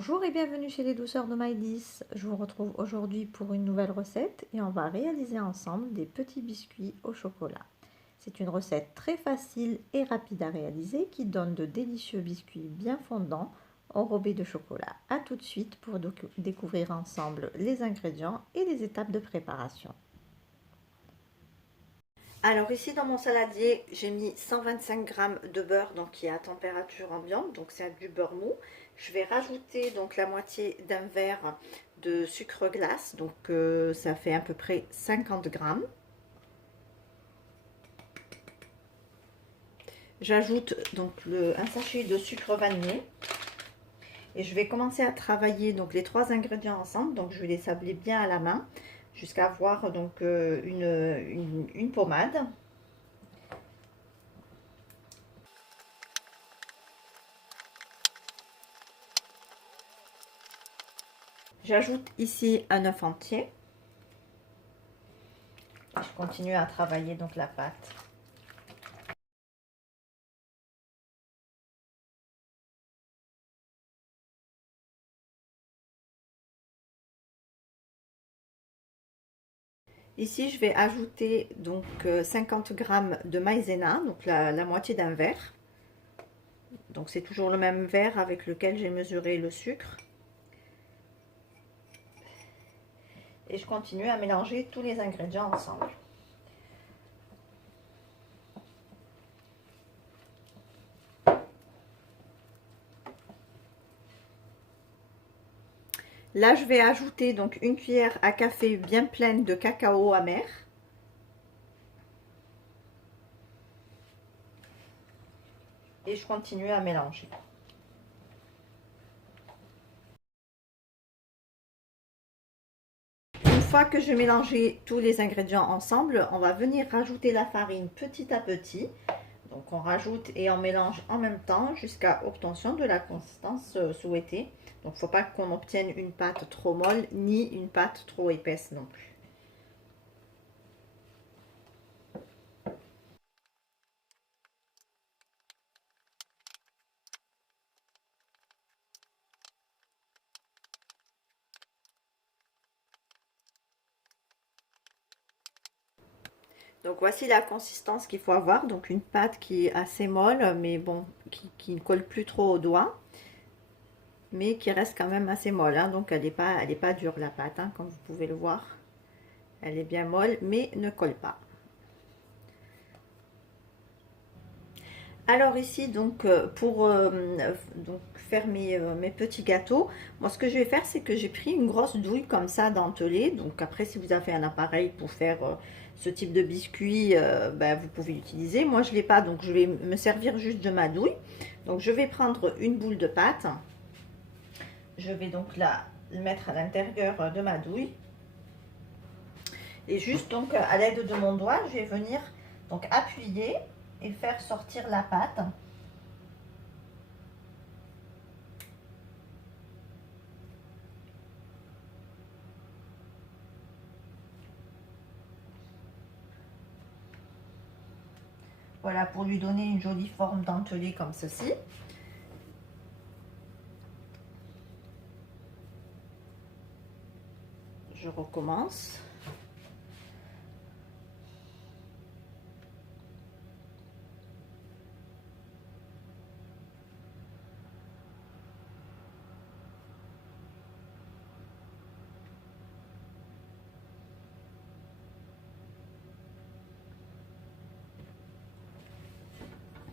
Bonjour et bienvenue chez les douceurs de Maïlis. Je vous retrouve aujourd'hui pour une nouvelle recette et on va réaliser ensemble des petits biscuits au chocolat. C'est une recette très facile et rapide à réaliser qui donne de délicieux biscuits bien fondants enrobés de chocolat. A tout de suite pour découvrir ensemble les ingrédients et les étapes de préparation. Alors ici dans mon saladier, j'ai mis 125 g de beurre donc qui est à température ambiante, donc c'est du beurre mou. Je vais rajouter donc la moitié d'un verre de sucre glace, donc ça fait à peu près 50 g. J'ajoute donc un sachet de sucre vanillé et je vais commencer à travailler donc les trois ingrédients ensemble. Donc je vais les sabler bien à la main jusqu'à avoir donc une pommade. J'ajoute ici un œuf entier. Je continue à travailler donc la pâte. Ici, je vais ajouter donc 50 g de maïzena, donc la moitié d'un verre. Donc c'est toujours le même verre avec lequel j'ai mesuré le sucre. Et je continue à mélanger tous les ingrédients ensemble. Là, je vais ajouter donc une cuillère à café bien pleine de cacao amer. Et je continue à mélanger. Une fois que j'ai mélangé tous les ingrédients ensemble, on va venir rajouter la farine petit à petit. Donc on rajoute et on mélange en même temps jusqu'à obtention de la consistance souhaitée. Donc il ne faut pas qu'on obtienne une pâte trop molle ni une pâte trop épaisse non plus. Donc voici la consistance qu'il faut avoir. Donc une pâte qui est assez molle, mais bon, qui ne colle plus trop au doigt, mais qui reste quand même assez molle. Hein. Donc elle est pas dure la pâte, hein, comme vous pouvez le voir. Elle est bien molle, mais ne colle pas. Alors ici, donc pour donc faire mes petits gâteaux, moi ce que je vais faire, c'est que j'ai pris une grosse douille comme ça dentelée. Donc après, si vous avez un appareil pour faire ce type de biscuit, ben, vous pouvez l'utiliser. Moi, je ne l'ai pas, donc je vais me servir juste de ma douille. Donc je vais prendre une boule de pâte. Je vais donc la mettre à l'intérieur de ma douille. Et juste donc à l'aide de mon doigt, je vais venir donc appuyer et faire sortir la pâte. Voilà, pour lui donner une jolie forme dentelée comme ceci. Je recommence.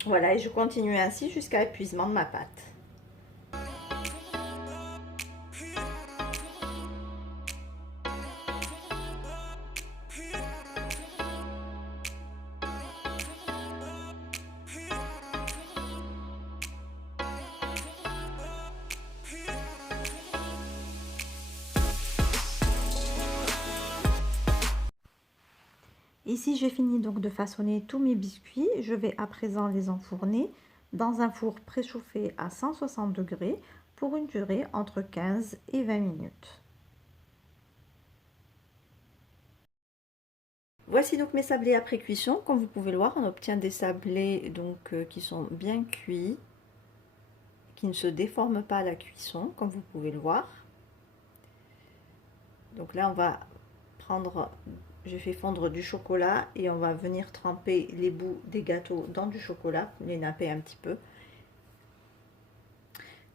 Voilà, et je continue ainsi jusqu'à épuisement de ma pâte. Ici, j'ai fini donc de façonner tous mes biscuits. Je vais à présent les enfourner dans un four préchauffé à 160 degrés pour une durée entre 15 et 20 minutes. Voici donc mes sablés après cuisson. Comme vous pouvez le voir, on obtient des sablés donc qui sont bien cuits, qui ne se déforme pas à la cuisson, comme vous pouvez le voir. Donc là, on va prendre, j'ai fait fondre du chocolat et on va venir tremper les bouts des gâteaux dans du chocolat, les napper un petit peu.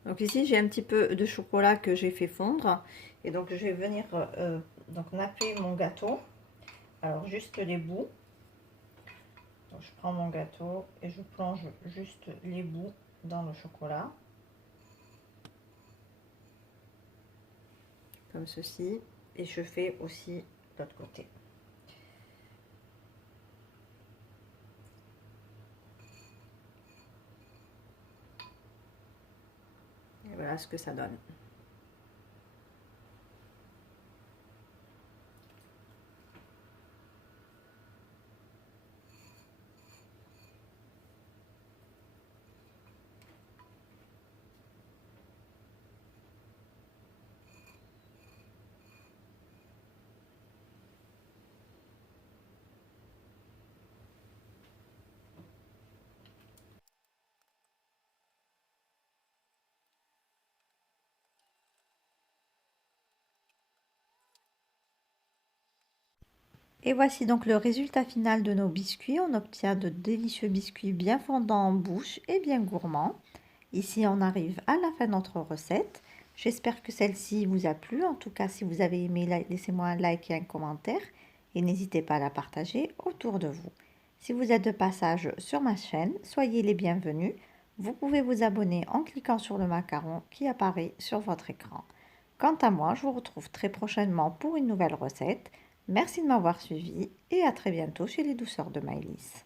Donc ici, j'ai un petit peu de chocolat que j'ai fait fondre et donc je vais venir donc napper mon gâteau. Alors juste les bouts. Donc, je prends mon gâteau et je plonge juste les bouts dans le chocolat. Comme ceci. Et je fais aussi l'autre côté. Et voilà ce que ça donne. Et voici donc le résultat final de nos biscuits. On obtient de délicieux biscuits bien fondants en bouche et bien gourmands. Ici, on arrive à la fin de notre recette. J'espère que celle-ci vous a plu. En tout cas, si vous avez aimé, laissez-moi un like et un commentaire. Et n'hésitez pas à la partager autour de vous. Si vous êtes de passage sur ma chaîne, soyez les bienvenus. Vous pouvez vous abonner en cliquant sur le macaron qui apparaît sur votre écran. Quant à moi, je vous retrouve très prochainement pour une nouvelle recette. Merci de m'avoir suivi et à très bientôt chez les douceurs de Maëlys.